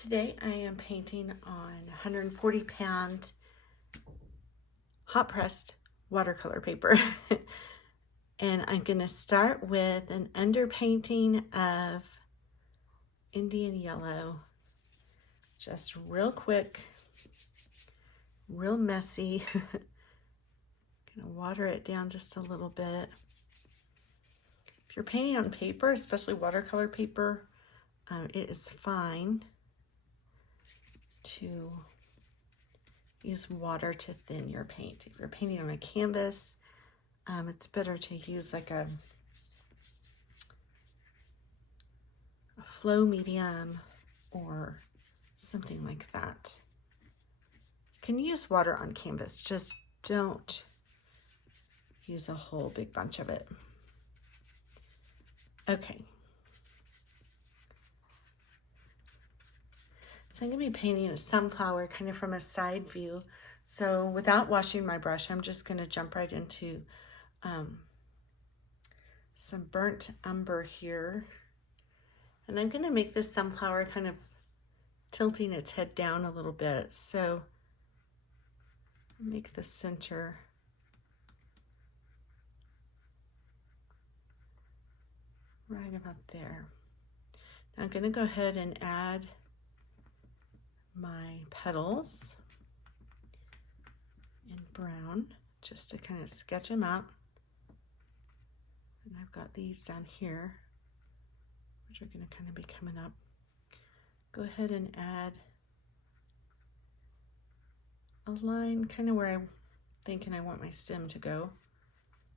Today I am painting on 140 pound hot pressed watercolor paper. And I'm going to start with an underpainting of Indian yellow. Just real quick, real messy. Gonna water it down just a little bit. If you're painting on paper, especially watercolor paper, it is fine to use water to thin your paint. If you're painting on a canvas, it's better to use like a flow medium or something like that. You can use water on canvas, just don't use a whole big bunch of it. Okay. So I'm going to be painting a sunflower kind of from a side view. So without washing my brush, I'm just going to jump right into some burnt umber here. And I'm going to make this sunflower kind of tilting its head down a little bit. So make the center right about there. Now I'm going to go ahead and add my petals in brown just to kind of sketch them out. And I've got these down here, which are going to kind of be coming up. Go ahead and add a line kind of where I'm thinking I want my stem to go.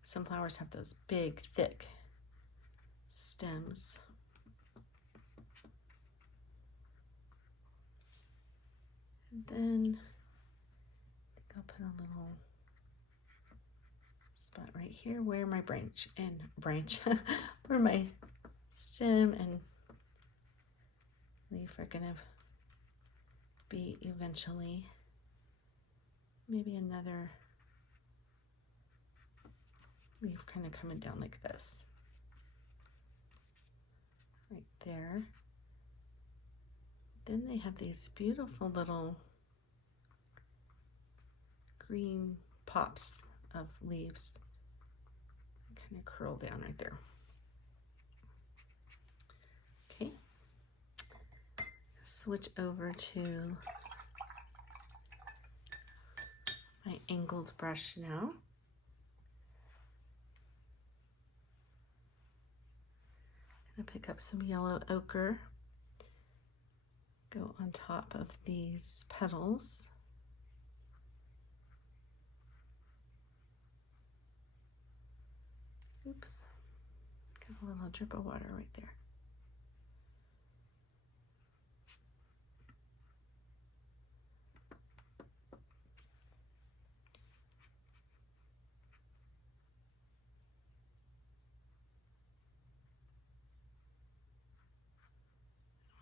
Sunflowers have those big, thick stems. And then I think I'll put a little spot right here where my where my stem and leaf are gonna be eventually. Maybe another leaf kind of coming down like this. Right there. Then they have these beautiful little green pops of leaves. Kind of curl down right there. Okay. Switch over to my angled brush now. Gonna pick up some yellow ochre. Go on top of these petals. Oops, got a little drip of water right there.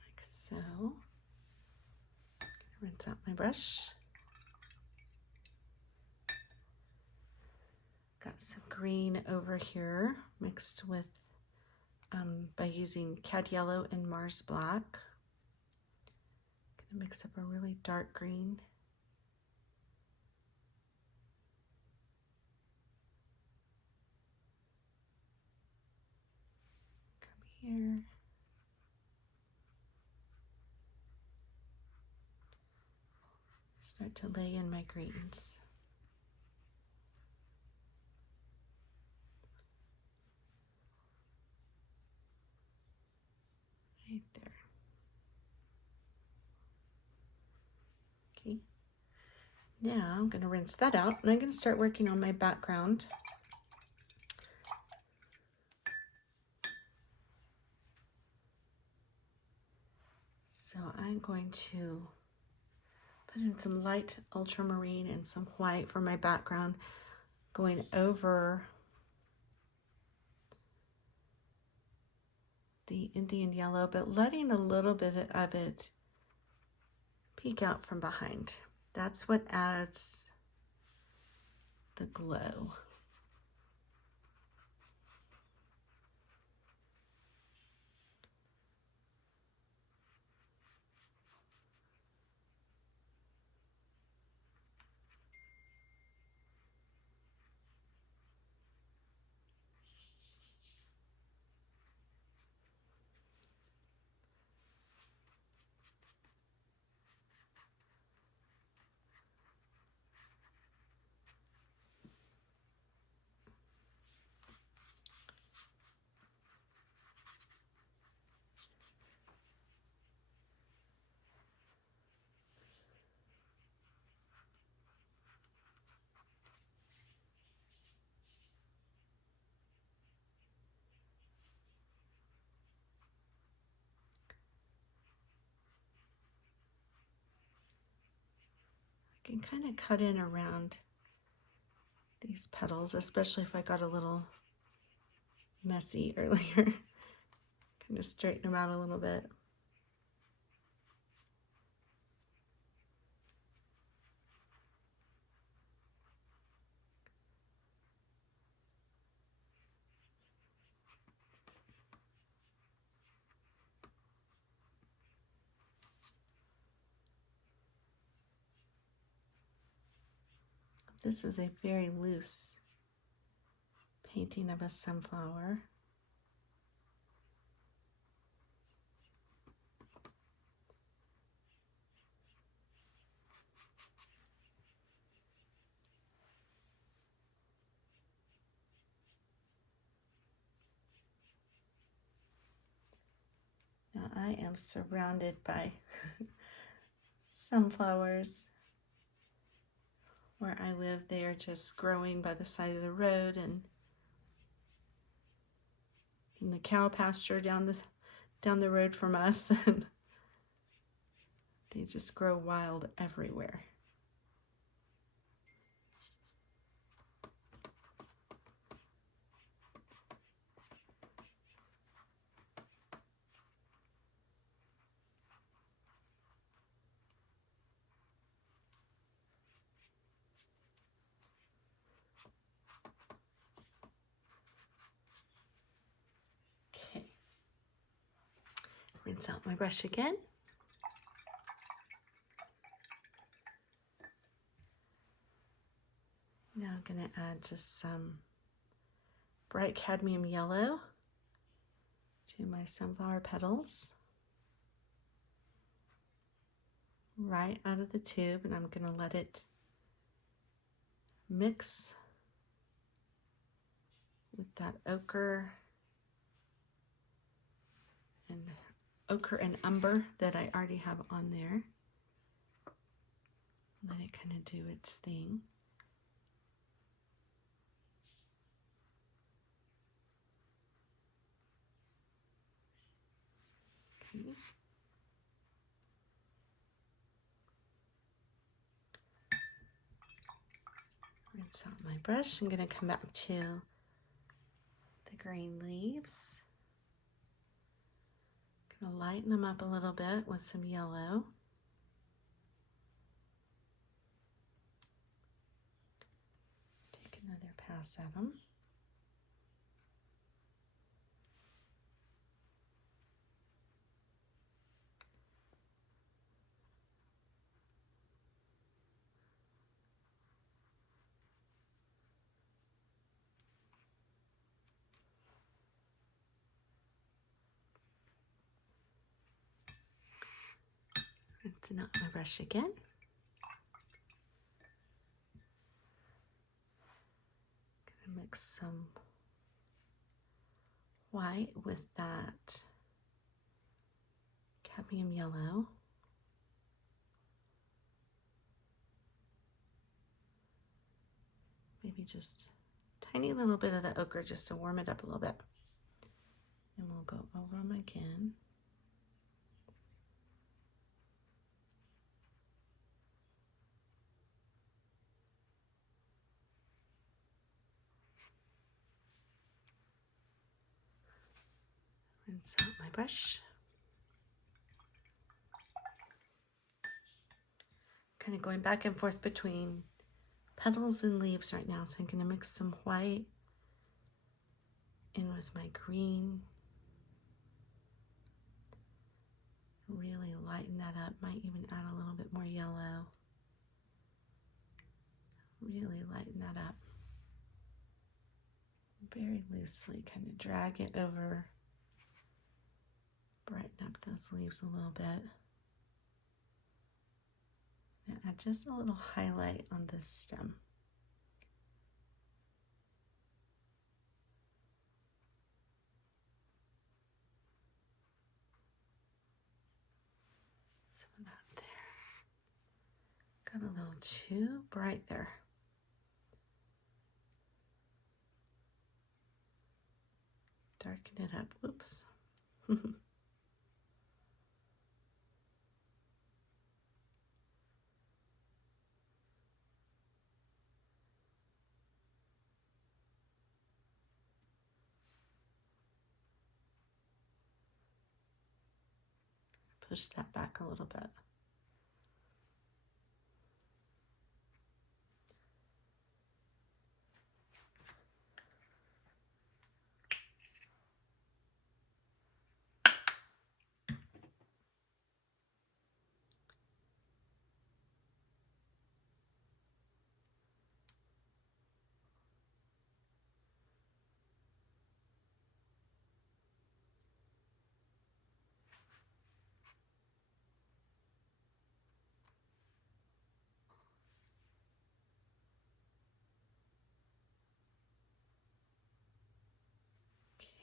Like so. Rinse out my brush. Got some green over here mixed with by using Cad Yellow and Mars Black. Gonna mix up a really dark green. Come here. Start to lay in my greens. Right there. Okay. Now I'm going to rinse that out and I'm going to start working on my background. So I'm going to put in some light ultramarine and some white for my background, going over the Indian yellow, but letting a little bit of it peek out from behind. That's what adds the glow. can kind of cut in around these petals, especially if I got a little messy earlier. Kind of straighten them out a little bit. This is a very loose painting of a sunflower. Now I am surrounded by sunflowers. Where I live, they are just growing by the side of the road and in the cow pasture down the road from us. And they just grow wild everywhere. Okay. Rinse out my brush again. Now I'm going to add just some bright cadmium yellow to my sunflower petals right out of the tube, and I'm going to let it mix with that ochre and umber that I already have on there. Let it kind of do its thing. Okay. Rinse out my brush. I'm going to come back to the green leaves. Going to lighten them up a little bit with some yellow. Take another pass at them. Rinsing out my brush again. Gonna mix some white with that cadmium yellow. Maybe just a tiny little bit of the ochre just to warm it up a little bit. And we'll go over them again. Rinse out my brush. Kind of going back and forth between petals and leaves right now, so I'm going to mix some white in with my green. Really lighten that up. Might even add a little bit more yellow. Really lighten that up. Very loosely, kind of drag it over. Brighten up those leaves a little bit. And add just a little highlight on this stem. Some of that there. Got a little too bright there. Darken it up. Whoops. push that back a little bit.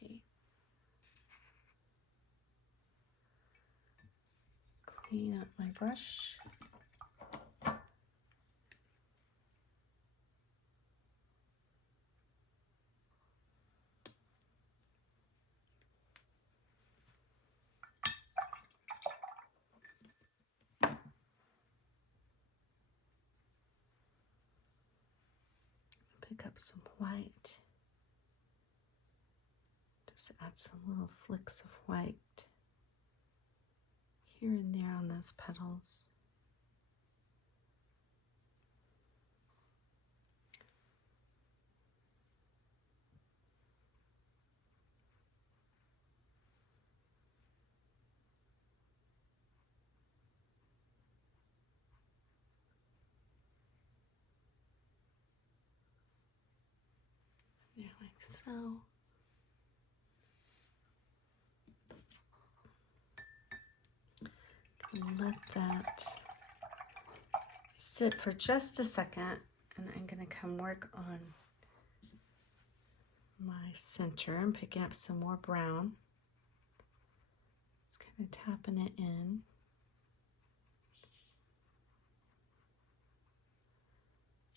Okay. Clean up my brush. Pick up some white. Just add some little flicks of white here and there on those petals. Yeah, like so. And let that sit for just a second, and I'm going to come work on my center. I'm picking up some more brown. Just kind of tapping it in.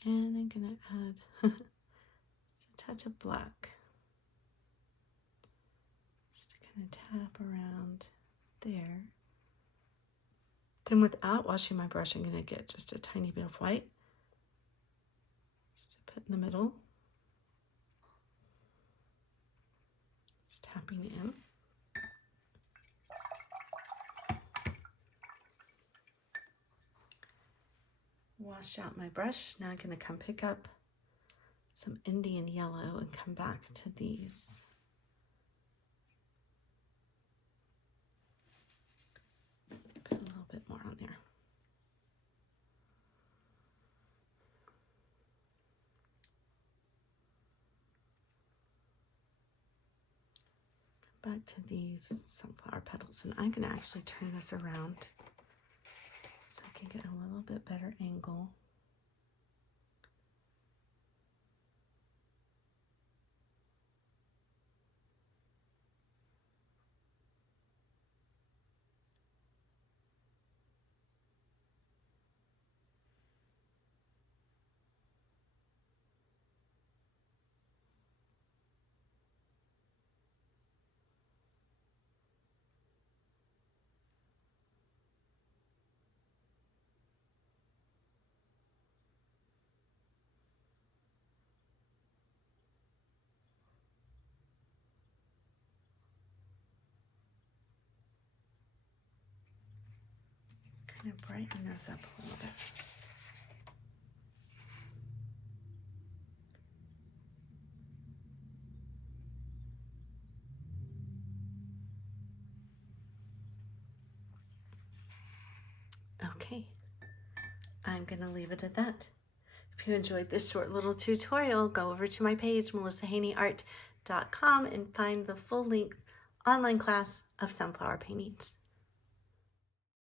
And I'm going to add just a touch of black. Just to kind of tap around there. Then without washing my brush, I'm going to get just a tiny bit of white. Just to put in the middle. Just tapping in. Wash out my brush. Now I'm going to come pick up some Indian yellow and come back to these. Put a little bit more on there. Come back to these sunflower petals, and I'm going to actually turn this around so I can get a little bit better angle. Kind of brighten this up a little bit. Okay, I'm going to leave it at that. If you enjoyed this short little tutorial, go over to my page, melissahaneyart.com, and find the full-length online class of sunflower paintings.